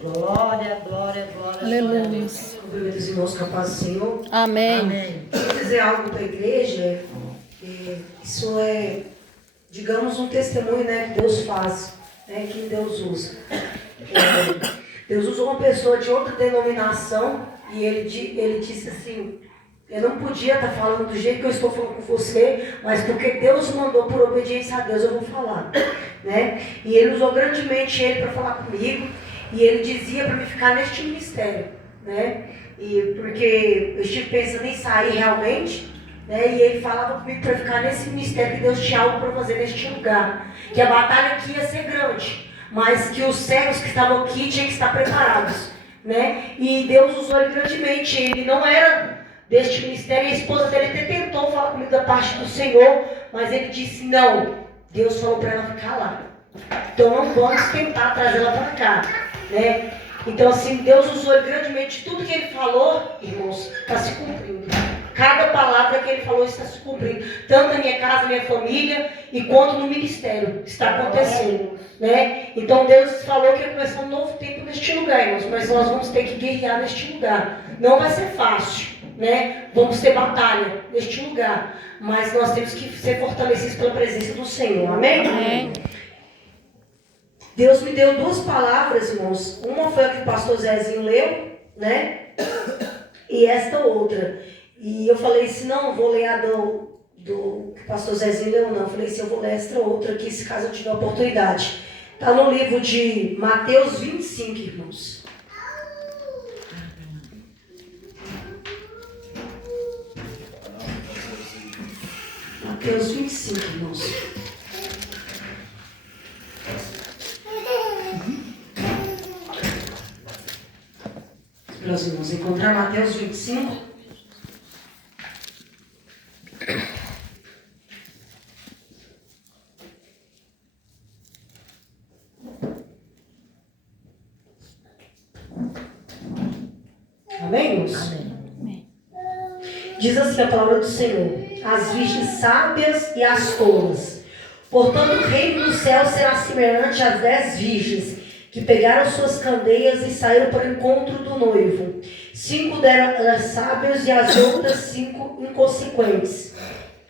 Glória, glória, glória. Aleluia. Cumprimento os irmãos com a paz do Senhor. Amém. Amém. Quero dizer algo para a igreja. Isso é, digamos, um testemunho, né, que Deus faz, né, que Deus usa. Deus usou uma pessoa de outra denominação e ele disse assim: eu não podia estar falando do jeito que eu estou falando com você, mas porque Deus mandou por obediência a Deus, eu vou falar. Né? E ele usou grandemente ele para falar comigo, e ele dizia para mim ficar neste ministério. Né? E porque eu estive pensando em sair realmente, né? E ele falava comigo para ficar nesse ministério, que Deus tinha algo para fazer neste lugar. Que a batalha aqui ia ser grande, mas que os servos que estavam aqui tinham que estar preparados. Né? E Deus usou ele grandemente. Ele não era deste ministério, e a esposa dele até tentou falar comigo da parte do Senhor, mas ele disse não. Deus falou para ela ficar lá. Então não vamos tentar trazer ela para cá. Né? Então assim, Deus usou ele grandemente. Tudo que ele falou, irmãos, está se cumprindo. Cada palavra que ele falou está se cumprindo. Tanto na minha casa, na minha família, e quanto no ministério. Está acontecendo. Né? Então Deus falou que ia começar um novo tempo neste lugar, irmãos. Mas nós vamos ter que guerrear neste lugar. Não vai ser fácil. Né? Vamos ter batalha neste lugar. Mas nós temos que ser fortalecidos pela presença do Senhor. Amém? Amém. Deus me deu duas palavras, irmãos. Uma foi a que o pastor Zezinho leu, né? E esta outra. E eu falei assim, não, vou ler a do que o pastor Zezinho leu, não. Eu falei assim, eu vou ler esta outra aqui, se caso eu tiver oportunidade. Está no livro de Mateus 25, irmãos. Mateus 25, irmãos. Para os irmãos encontrar Mateus 25. Amém, irmãos? Amém. Diz assim a palavra do Senhor: as virgens sábias e as tolas. Portanto, o reino do céu será semelhante às 10 virgens que pegaram suas candeias e saíram para o encontro do noivo. 5 deram sábios e as outras 5 inconsequentes,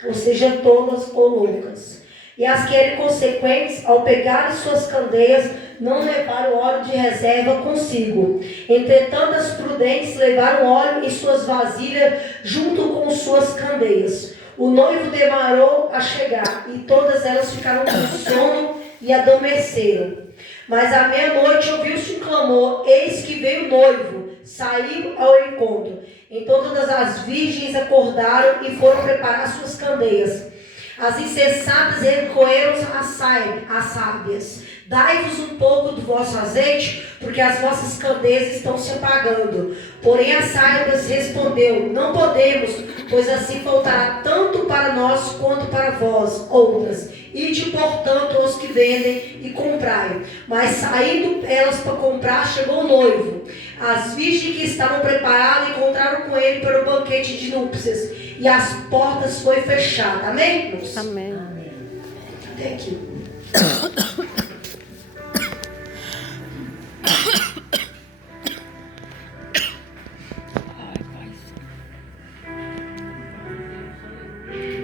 ou seja, tolas ou loucas. E as que eram inconsequentes, ao pegarem suas candeias, não levaram óleo de reserva consigo. Entretanto, as prudentes levaram óleo em suas vasilhas junto com suas candeias. O noivo demorou a chegar, e todas elas ficaram com sono e adormeceram. Mas à meia-noite ouviu-se um clamor: eis que veio o noivo, saiu ao encontro. Então todas as virgens acordaram e foram preparar suas candeias. As insensatas recolheram as sábias. Dai-vos um pouco do vosso azeite, porque as vossas candeias estão se apagando. Porém as sábias respondeu: não podemos, pois assim faltará tanto para nós quanto para vós, outras. Ide, portanto, aos que vendem e comprai. Mas saindo elas para comprar, chegou o noivo. As virgens que estavam preparadas encontraram com ele para o banquete de núpcias, e as portas foi fechadas. Amém, irmãos? Amém. Até aqui.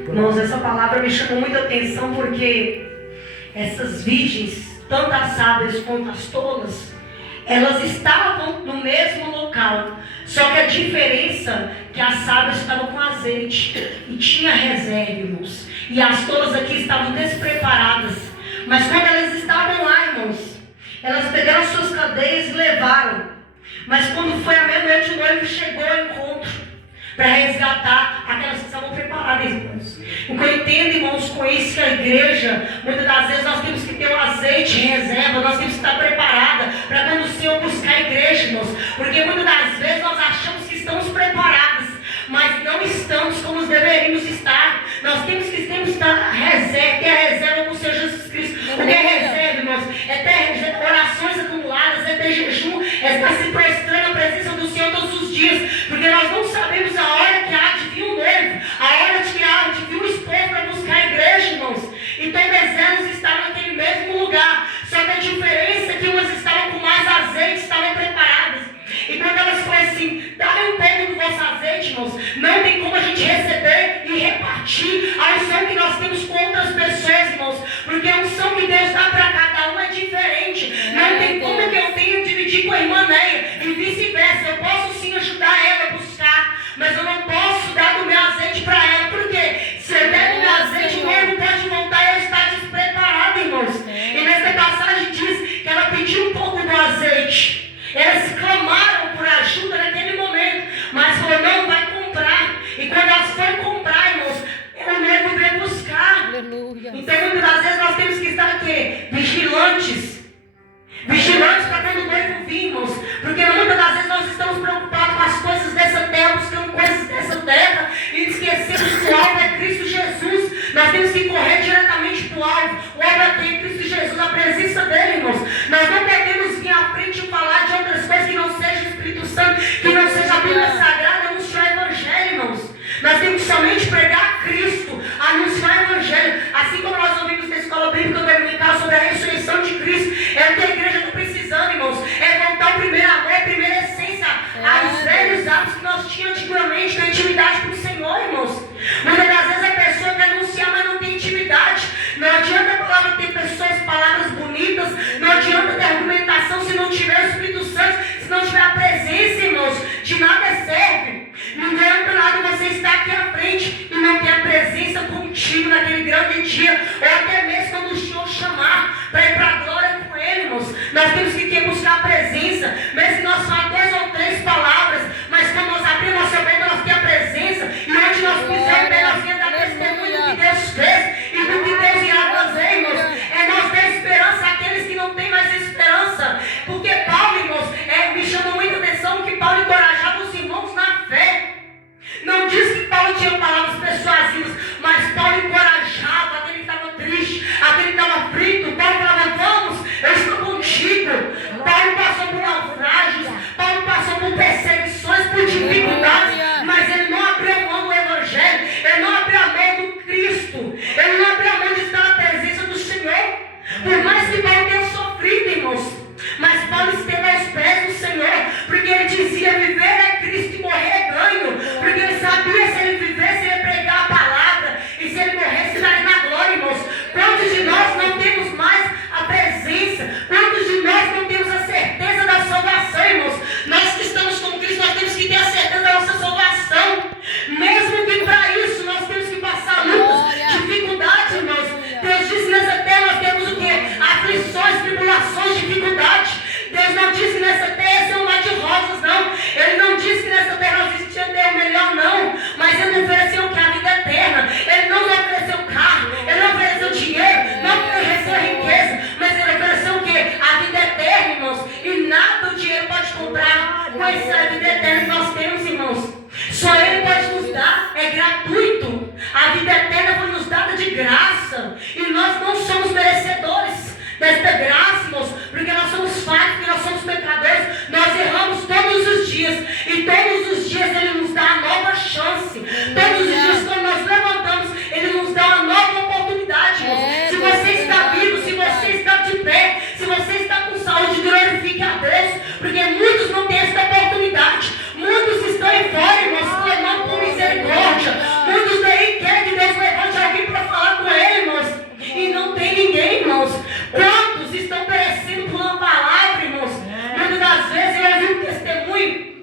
Irmãos, essa palavra me chamou muita atenção porque essas virgens, tanto as sábias quanto as tolas, elas estavam no mesmo local. Só que a diferença é que as sábias estavam com azeite e tinha reserva, irmãos. E as tolas aqui estavam despreparadas. Mas quando elas estavam lá, irmãos, elas pegaram suas cadeias e levaram. Mas quando foi a meia-noite, o noivo chegou ao encontro para resgatar aquelas que estavam preparadas, irmãos. O que eu entendo, irmãos, com isso, que a igreja, muitas das vezes nós temos que ter um azeite em reserva, nós temos que estar preparada para quando o Senhor buscar a igreja, irmãos. Porque muitas das vezes nós achamos que estamos preparados, mas não estamos como deveríamos estar. Nós temos que ter a reserva com o Senhor Jesus Cristo. O que é reserva, irmãos? É ter orações acumuladas, é ter jejum, é estar se prostrando à presença do Senhor todos os dias. Porque nós não sabemos a hora que há de vir o noivo, a hora que há de vir o esposo para buscar a igreja, irmãos. E todas elas estavam naquele mesmo lugar. Só que a diferença é que umas estavam com mais azeite, estavam preparadas. Não tem como a gente receber e repartir a unção que nós temos com outras pessoas, irmãos. Porque a unção que Deus dá para cada um é diferente. Não tem como que eu tenha que dividir com a irmã Neia e vice-versa. Eu posso sim ajudar ela a buscar, mas eu não posso dar do meu azeite para ela. Por quê? Se eu der do meu azeite, o noivo pode voltar e eu estar despreparado, irmãos. E nessa passagem diz que ela pediu um pouco do azeite. Elas clamaram por ajuda naquele momento, mas falou, não vai comprar. E quando elas foram comprar, irmãos, o noivo veio buscar. Aleluia. Então, muitas das vezes nós temos que estar aqui, vigilantes. Vigilantes para quando o noivo vir, irmãos. Porque muitas das vezes nós estamos preocupados com as coisas dessa terra, buscando coisas dessa terra, e esquecemos que o alvo é Cristo Jesus. Nós temos que correr diretamente para o alvo. O alvo é Cristo Jesus, a presença dele, irmãos. Nós não podemos vir à frente e falar de outras coisas que não seja o Espírito Santo, que não seja a Bíblia Sagrada, anunciar o Evangelho, irmãos. Nós temos que somente pregar Cristo, anunciar o Evangelho. Assim como nós ouvimos na escola bíblica dominical sobre a ressurreição de Cristo, é o que a igreja está precisando, irmãos. É voltar ao primeiro amor, a primeira essência, aos velhos hábitos que nós tínhamos antigamente na intimidade com o Senhor, irmãos. Muitas das vezes a pessoa quer anunciar, mas não tem intimidade. Não adianta a palavra ter pessoas, palavras bonitas, não adianta ter argumentação se não tiver o Espírito Santo, se não tiver a presença, irmãos. De nada serve. Não adianta nada você estar aqui à frente e não ter a presença contigo naquele grande dia, ou até mesmo quando o Senhor chamar para ir para a glória com Ele, irmãos. Nós temos que buscar a presença, mesmo que nós falamos 2 ou 3 palavras, mas quando nós abrimos nossa boca, nós temos a presença, e onde nós pisamos, nós temos a testemunho do que Deus fez e do que Deus irá fazer, irmãos. É nós dar esperança àqueles que não têm mais esperança. Porque Paulo, irmãos, me chamou muita atenção que Paulo encorajava os irmãos na fé. Não diz que Paulo tinha palavras persuasivas, mas Paulo encorajava aquele que estava triste, aquele que estava frito. Paulo falava, vamos, eu estou contigo. Paulo passou por naufrágios, Paulo passou por perseguições, por dificuldades, mas ele não abriu mão do Evangelho, ele não abriu a mão do Cristo, ele não abriu a mão de estar na presença do Senhor. Por mais que Paulo tenha sofrido, irmãos, mas Paulo esteve aos pés do Senhor, porque ele dizia, viver é Cristo e morrer é ganho, porque ele sabia se ele vivesse, ele ia pregar a palavra, e se ele morresse, estaria na glória, irmãos. Quantos de nós não temos mais a presença? Quantos de nós não temos a certeza da salvação, irmãos? Nós que estamos com Cristo, nós temos que ter a certeza da nossa salvação, mesmo que para isso nós temos que passar lutas, dificuldades, irmãos. Deus disse nessa terra nós temos o quê? Aflições, tribulações, dificuldades. Deus não disse que nessa terra é um mar de rosas, não. Ele não disse que nessa terra nós existia ter o melhor, não. Mas Ele ofereceu o que? A vida eterna. Ele não ofereceu carro, Ele não ofereceu dinheiro, não ofereceu riqueza, mas Ele ofereceu o quê? A vida eterna, irmãos. E nada o dinheiro pode comprar com essa vida eterna que nós temos, irmãos. Só Ele pode nos dar, é gratuito. A vida eterna foi nos dada de graça. E nós não somos merecedores desta graça, irmãos, porque nós somos falhos, porque nós somos pecadores. Nós erramos todos os dias. E todos os dias Ele nos dá a nova chance. Todos os dias, quando nós levantamos, Ele nos dá uma nova oportunidade, irmãos. Se você está vivo, se você está de pé, se você está com saúde, glorifique a Deus, porque muitos não têm esta oportunidade. Muitos estão aí fora, irmãos, clamando por misericórdia. Muitos daí querem que Deus levante alguém para falar com Ele, irmãos. E não tem ninguém, irmãos. Quantos estão perecendo por uma palavra, irmãos? Muitas das vezes eu ouvi um testemunho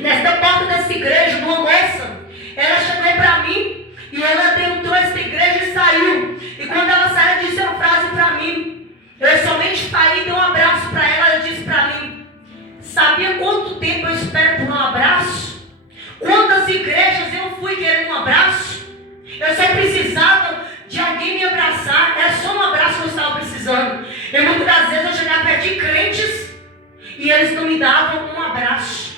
nesta porta dessa igreja, de uma moça. Ela chegou para mim e ela entrou essa igreja e saiu. E quando ela saiu, disse uma frase para mim. Eu somente saí e dei um abraço para ela. Ela disse para mim: sabia quanto tempo eu espero por um abraço? Quantas igrejas eu fui querendo um abraço? Eu só precisava de alguém me abraçar. Era só um abraço que eu estava precisando. E muitas das vezes eu chegava perto de crentes e eles não me davam um abraço.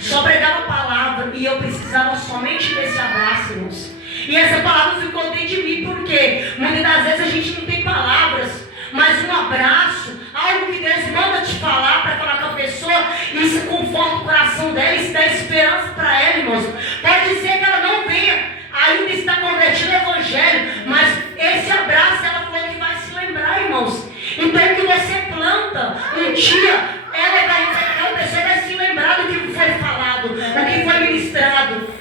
Só pregava a palavra e eu precisava somente desse abraço, irmãos. E essa palavra ficou dentro de mim, porque muitas das vezes a gente não tem palavras, mas um abraço, algo que Deus manda te falar para falar com a pessoa, isso conforta o coração dela, isso dá esperança para ela, irmãos. Pode ser que ela não venha ainda está convertido ao Evangelho, mas esse abraço ela falou que vai se lembrar, irmãos. Então o que você planta um dia, aquela pessoa vai se lembrar do que foi falado, do que foi ministrado.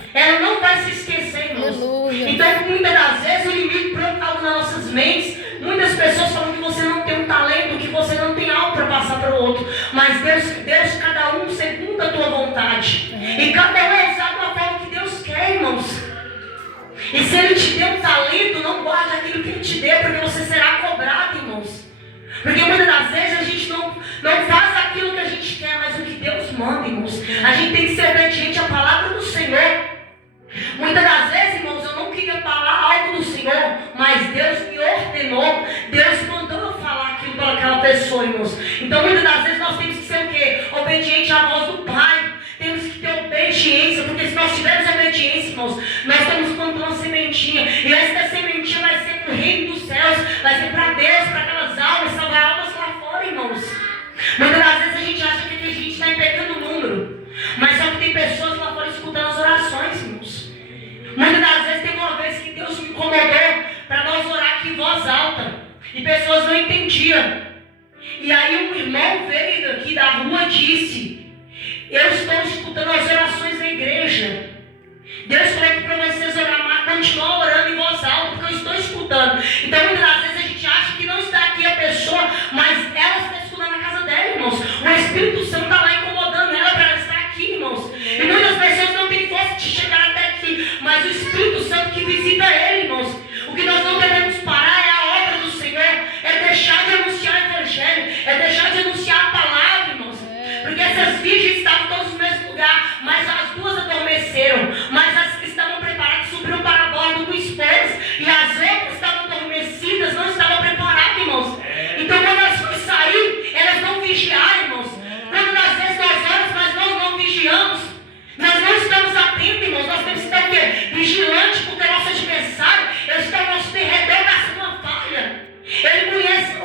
Mas Deus, cada um segundo a tua vontade. E cada um é usado da forma que Deus quer, irmãos. E se Ele te deu um talento, não guarde aquilo que Ele te deu, porque você será cobrado, irmãos. Porque muitas das vezes a gente não faz aquilo que a gente quer, mas o que Deus manda, irmãos. A gente tem que ser obediente à palavra do Senhor. Muitas das vezes, irmãos, eu não queria falar algo do Senhor, mas Deus me ordenou, Deus mandou eu falar aquilo para aquela pessoa, irmãos. Então muitas das vezes nós temos que ser o quê? Obediente à voz do Pai. Temos que ter obediência, porque se nós tivermos obediência, irmãos, nós estamos plantando uma sementinha. E essa sementinha vai ser para o reino dos céus, vai ser para Deus, para aquelas almas, salvar almas lá fora, irmãos. Muitas das vezes a gente acha que a gente está pegando o número, mas só que tem pessoas lá fora escutando as orações, irmãos. Muitas das vezes tem uma vez que Deus me incomodou para nós orar aqui em voz alta, e pessoas não entendiam. E aí um irmão veio aqui da rua e disse: eu estou escutando as orações da igreja. Deus falou que para vocês orar, continuar orando em voz alta, porque eu estou escutando. Então muitas das vezes a gente acha que não está aqui a pessoa, mas ela está escutando na casa dela, irmãos. O Espírito Santo está lá incomodando ela para ela estar aqui, irmãos. E muitas pessoas não têm força de chegar até aqui, mas o Espírito Santo que visita ele, irmãos. O que nós não devemos parar é a obra do Senhor, é deixar de anunciar o Evangelho, é deixar de anunciar a palavra, irmãos. Porque essas virgens estavam todas no mesmo lugar, mas as duas adormeceram. Mas as que estavam preparadas subiram para a bordo com esposa, e as outras que estavam adormecidas não estavam preparadas, irmãos. Então quando elas foram sair, elas não vigiaram, irmãos. Quando às vezes nós oramos, mas nós não vigiamos, nós não estamos atentos, irmãos. Nós temos que estar o quê? Vigilante, porque o nosso adversário, ele está ao nosso derredor gastando uma falha. Ele conhece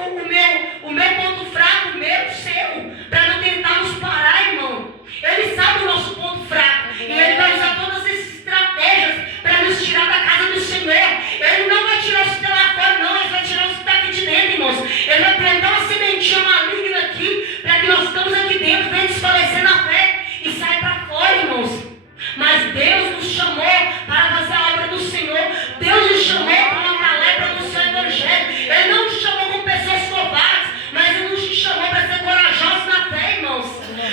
o meu ponto fraco, o meu, o seu, para não tentar nos parar, irmão. Ele sabe o nosso ponto fraco, e ele vai usar todas essas estratégias para nos tirar da casa do Senhor. Ele não vai tirar os que está lá fora, não. Ele vai tirar os que está aqui de dentro, irmãos. Ele vai plantar uma sementinha maligna aqui, para que nós estamos aqui dentro, venha desfalecer na fé e sai para fora, irmãos. Mas Deus nos chamou para fazer a obra do Senhor. Deus nos chamou para uma galera para anunciar o Evangelho. Ele não te chamou como pessoas covardes, mas Ele nos chamou para ser corajosos na fé, irmãos.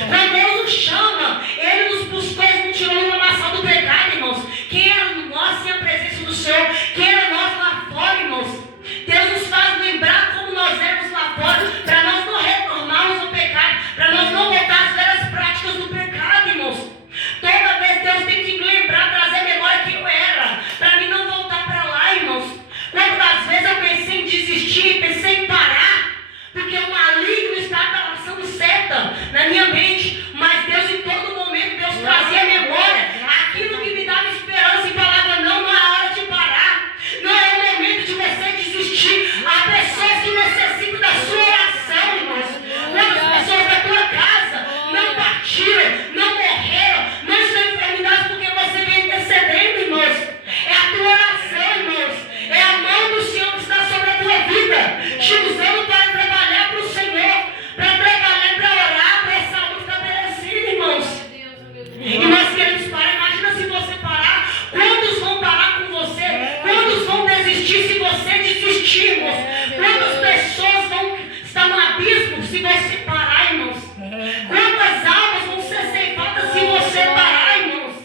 Quando Deus nos chama, Ele nos buscou, Ele nos tirou uma maçã do pecado, irmãos. Quem era nós sem a presença do Senhor? Quem era nós lá fora, irmãos? Deus nos faz lembrar como nós éramos lá fora, para nós não retornarmos ao pecado, para nós não voltar às velhas práticas do pecado, irmãos. Toda vez Deus tem que me lembrar, trazer a memória quem eu era, para mim não voltar para lá, irmãos. Quantas vezes eu pensei em desistir, pensei em parar, porque o maligno estava passando seta na minha mente, mas Deus em todo momento, Deus trazia a memória, aquilo que me dava esperança e falava: não, não é hora de parar, não é o momento de você desistir. Há pessoas que necessitam da sua oração, irmãos. Quantas pessoas da tua casa não partiram, não morreram, não estão enfermizadas porque você vem intercedendo, irmãos. É a tua oração, irmãos. É a mão do Senhor que está sobre a tua vida, te usando para trabalhar para o Senhor, para trabalhar, para orar, para essa alma ficar merecida, irmãos. E nós queremos parar. Imagina se você parar. Quantos vão parar com você? Quantos vão desistir se você desistir, irmãos? Quantas pessoas vão estar no abismo se você parar, irmãos? Quantas almas vão ser ceifadas se você parar, irmãos?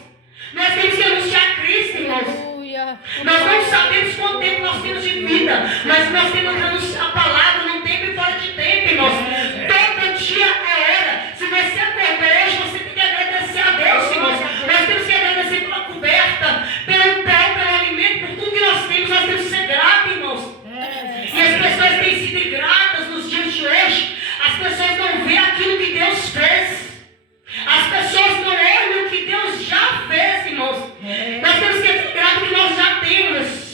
Nós temos que anunciar Cristo, irmãos. Nós não sabemos quanto tempo nós temos de vida, mas nós temos que anunciar a palavra num tempo e fora de tempo, irmãos. Todo dia é hora. Se você acordou hoje, você tem que agradecer a Deus, irmãos. Nós temos que agradecer pela coberta, pelo pão, pelo alimento, por tudo que nós temos que ser gratos, irmãos. E as pessoas têm sido ingratas nos dias de hoje. As pessoas não veem aquilo que Deus fez. As pessoas não olham o que Deus já fez, irmãos. Nós temos que ser gratos que nós já temos.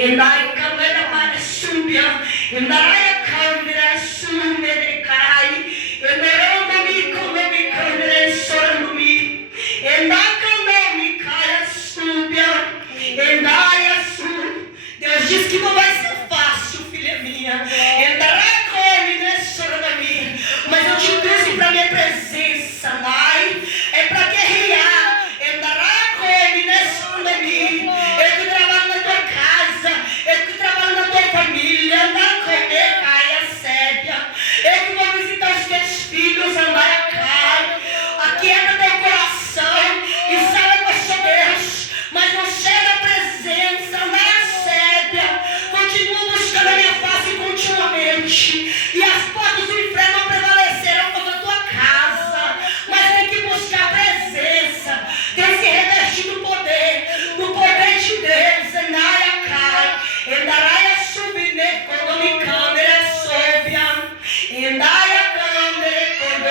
Endai câmera para súbia. Endai câmera súbia, carai. Enderando-me, como-me, câmera, sorando-me. Endai câmera, caia súbia. Endai a súbia. Deus diz que não vai ser fácil, filha minha. Endai câmera, sorando-me. Mas eu te trouxe para minha presença, Nai. É para guerrear. Endai câmera, sorando-me. Eu que trabalho na tua casa. Eu que trabalho na tua família. Andar comer, caia sébia. Eu que vou visitar os teus filhos, andar cai. Aquieta teu coração e sabe que eu sou Deus. Mas não chega a presença, andar sébia. Continua buscando a minha face continuamente. E as portas do inferno não prevalecerão contra a tua casa. Mas tem que buscar a presença. Tem que se revestir do poder de Deus. Endaia cai. Endaraia subine quando me câmera sóbia. Endaia câmera quando.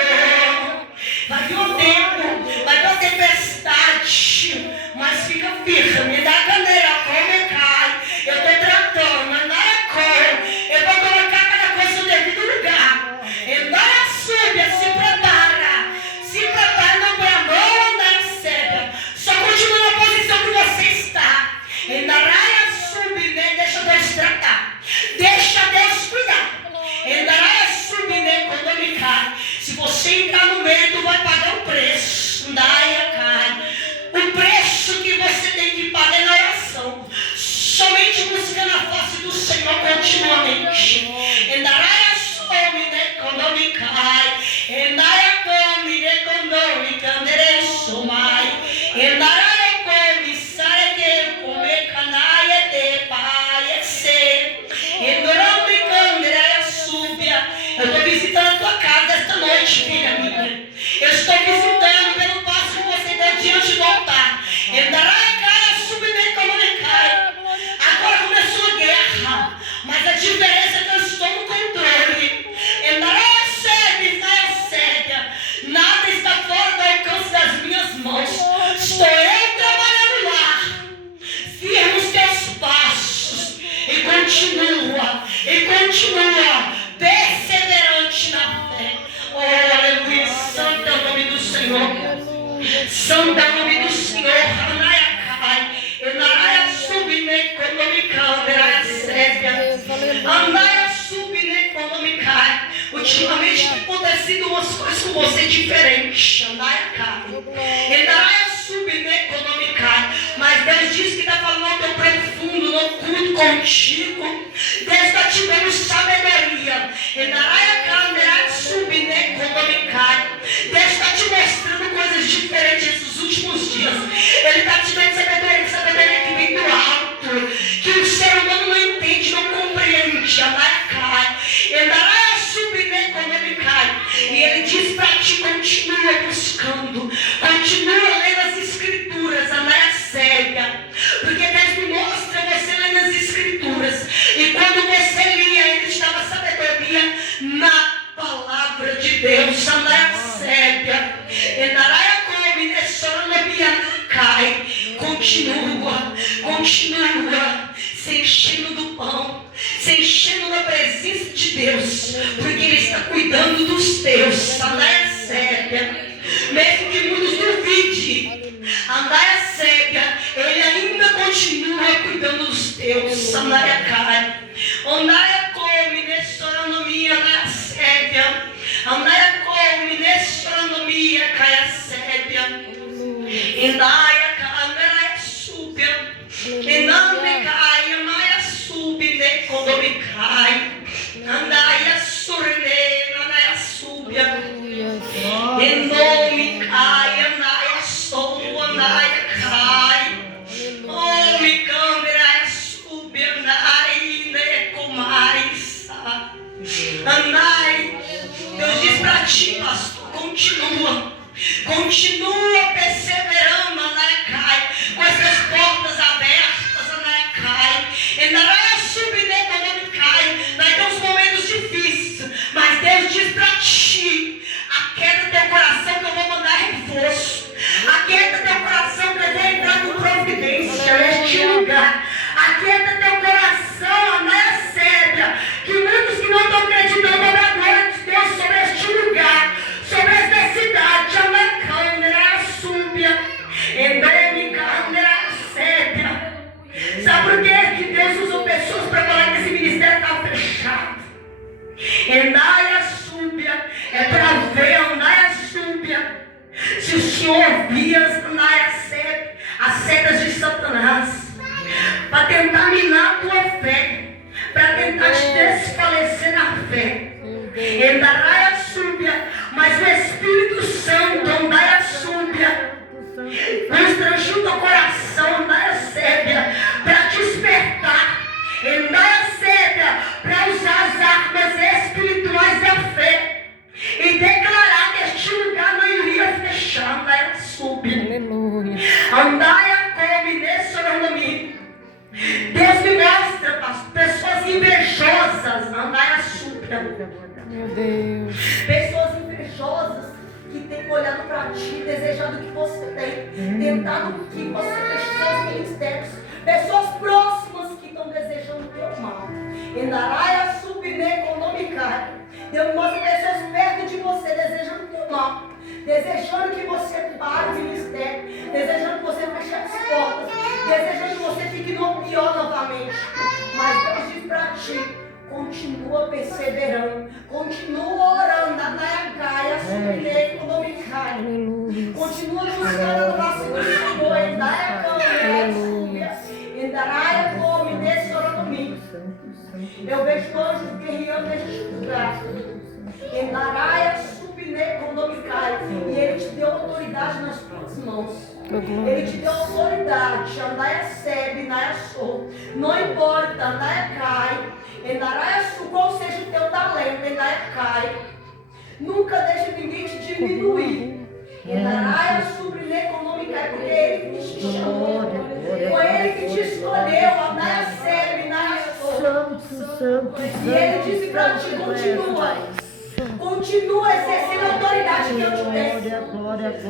Vai vir o tempo, vai vir a tempestade. Mas fica firme. Me dá a cadeira, come cai. Eu estou tratando, endaia cai. Eu vou colocar cada coisa no devido lugar. Endaia súbia, se prepara. Se prepara, não põe a mão, endaia sébia. Só continua na posição que você está. Endaraia subine, deixa Deus tratar. Deixa Deus cuidar. Endaraia subine quando me cai. Se você entrar no meio, tu vai pagar o preço. Endaia cai. O preço que você tem que pagar é na oração. Somente buscando a face do Senhor continuamente. Endaraia subine quando me cai. Endaia camine quando me candereço mai. Endaraia come, sai que come canaia de pai e se. Endorando e candereia súbia. Eu estou visitando a tua casa esta noite, filha minha. Eu estou visitando pelo passo que você deu diante do altar. Endaraia cai, subine como me cai. Agora começou a guerra. Mas a diferença é que eu estou no controle. Endaraia sébia, endaia sébia. Nada está fora do alcance das minhas mãos. Estou eu trabalhando lá. Firma os teus passos. E continua. Perseverante na fé. Oh, aleluia. Santo é o nome do Senhor. Santo é o nome do Senhor. Anaia cai. Enaraia subine quando me cai. Enaraia sébia. Anaia subine quando me cai. Ultimamente tem acontecido umas coisas com você diferentes. Anaia cai. Enaraia subine quando me cai. Mas Deus diz que está falando ao teu profundo, no culto contigo. Deus está te dando sabedoria. Enaraia cai. Enaraia subine quando me cai. Deus está te mostrando coisas diferentes esses últimos dias. Ele está te dando sabedoria que vem do alto, que o ser humano não entende, não compreende. Enaraia cai. Enaraia subine quando ele cai. E ele diz para ti: continua buscando, continua lendo as escrituras, Anaia sébia. Porque Deus me mostra você lendo as escrituras. E quando você lia, ele te dava sabedoria na palavra de Deus. Anaia sébia. Enaraia come, nessoranobia cai. Continua, se enchendo do pão, se enchendo da presença de Deus, porque Ele está cuidando dos teus. Anaia sébia. Mesmo que muitos duvidem, Anaia sébia, Ele ainda continua cuidando dos teus. Anaia cai. Anaia come, nessoranomia, Anaia sébia. Anaia come, nessoranomia, caia sébia. Endaia câmera súbia. Ename cai, Anaia subine quando me cai. Andaia surne, Anaia súbia. Enome cai, Anaia sou, Anaia cai. Ome câmera súbia, Anai, ne comais. Anai. Deus diz para ti, pastor, continua perseverando, Anaia com essas portas abertas, Anaia. Enaraia subine quando me cai. Vai ter uns momentos difíceis, mas Deus diz para ti: aquieta teu coração que eu vou mandar reforço. Aquieta teu coração que eu vou entrar com providência neste lugar. Aquieta teu coração oração, Andréia Sébia, que muitos que não estão acreditando sobre a glória de Deus, sobre este lugar, sobre esta cidade, Andréia Súbia, Endêmica, Andréia Sébia. Sabe por quê? Que Deus usou pessoas para falar que esse ministério está fechado. Andréia Súbia, é para ver Andréia Súbia. Se o Senhor via Andréia Sébia, as setas de Satanás, para tentar minar a tua fé, para tentar te desfalecer na fé. Andréia Súbia, mas o Espírito Santo, Andréia Súbia, nos transforma o coração, Andréia Sébia, para despertar, Andréia Sébia, para usar as armas espirituais da fé e declarar que este lugar não iria fechar, Andréia Súbia. Aleluia. Andréia come nesse nome. Deus me mostra, pastor, pessoas invejosas, Andréia Súbia. Meu Deus. Pessoas invejosas que têm olhado para ti, desejando o que você tem, tentando que você feche seus ministérios. Pessoas próximas que estão desejando o teu mal. Andréia Súbia, econômica. Deus me mostra pessoas perto de você, desejando o teu mal. Desejando que você pare o ministério, desejando que você feche as portas, desejando que você fique no pior novamente. Mas Deus diz para ti: continua perseverando, continua orando, Andréia Súbia, econômica. Continua buscando a face do Senhor, Andréia Súbia, Andréia come nesse domingo. Eu vejo anjos guerreando neste lugar. Andréia Súbia, econômica. E Ele te deu autoridade nas tuas mãos. Ele te deu autoridade. Andréia Sébia, Andréia Sou. Não importa, Andréia Cai. Andréia Sou, qual seja o teu talento, Andréia Cai. Nunca deixe ninguém te diminuir. Andréia Súbia, econômica, porque Ele que te chamou. Foi Ele que te escolheu, Andréia Sébia, Andréia Sou. E Ele disse para ti: continua exercendo a autoridade que eu te dei.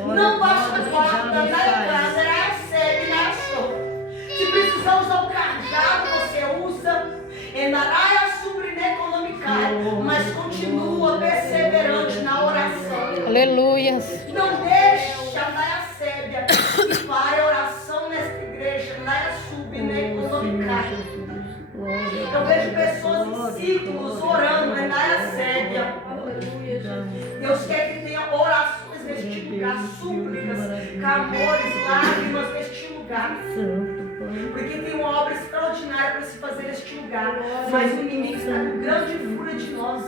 Não baixa a guarda, Andréia Sébia, Andréia Sou. Se precisar usar o cajado, você usa. Andréia Súbia, econômica. Mas continua perseverante na oração. Aleluia. Não deixe, Andréia Sébia, que pare a oração nesta igreja, Andréia Súbia, econômica. Eu vejo pessoas em círculos orando, Andréia Sébia. Deus quer que tenha orações neste lugar, súplicas, clamores, lágrimas neste lugar. Porque tem uma obra extraordinária para se fazer neste lugar. Mas o inimigo está com grande fúria de nós.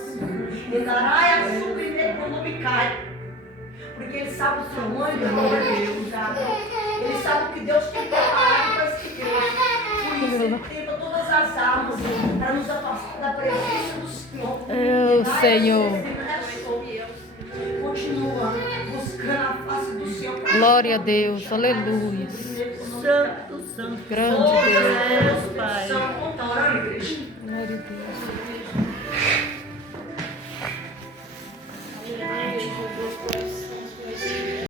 Andréia Súbia, econômica. Porque ele sabe o tamanho da obra deste lugar. Ele sabe o que Deus tem preparado para esta igreja. Por isso ele tenta todas as armas para nos afastar da presença do Senhor. Senhor. Continua buscando a face do Senhor. Glória a Deus. Aleluia. Santo, santo, Grande Deus. Pai. Glória a Deus. Glória a Deus.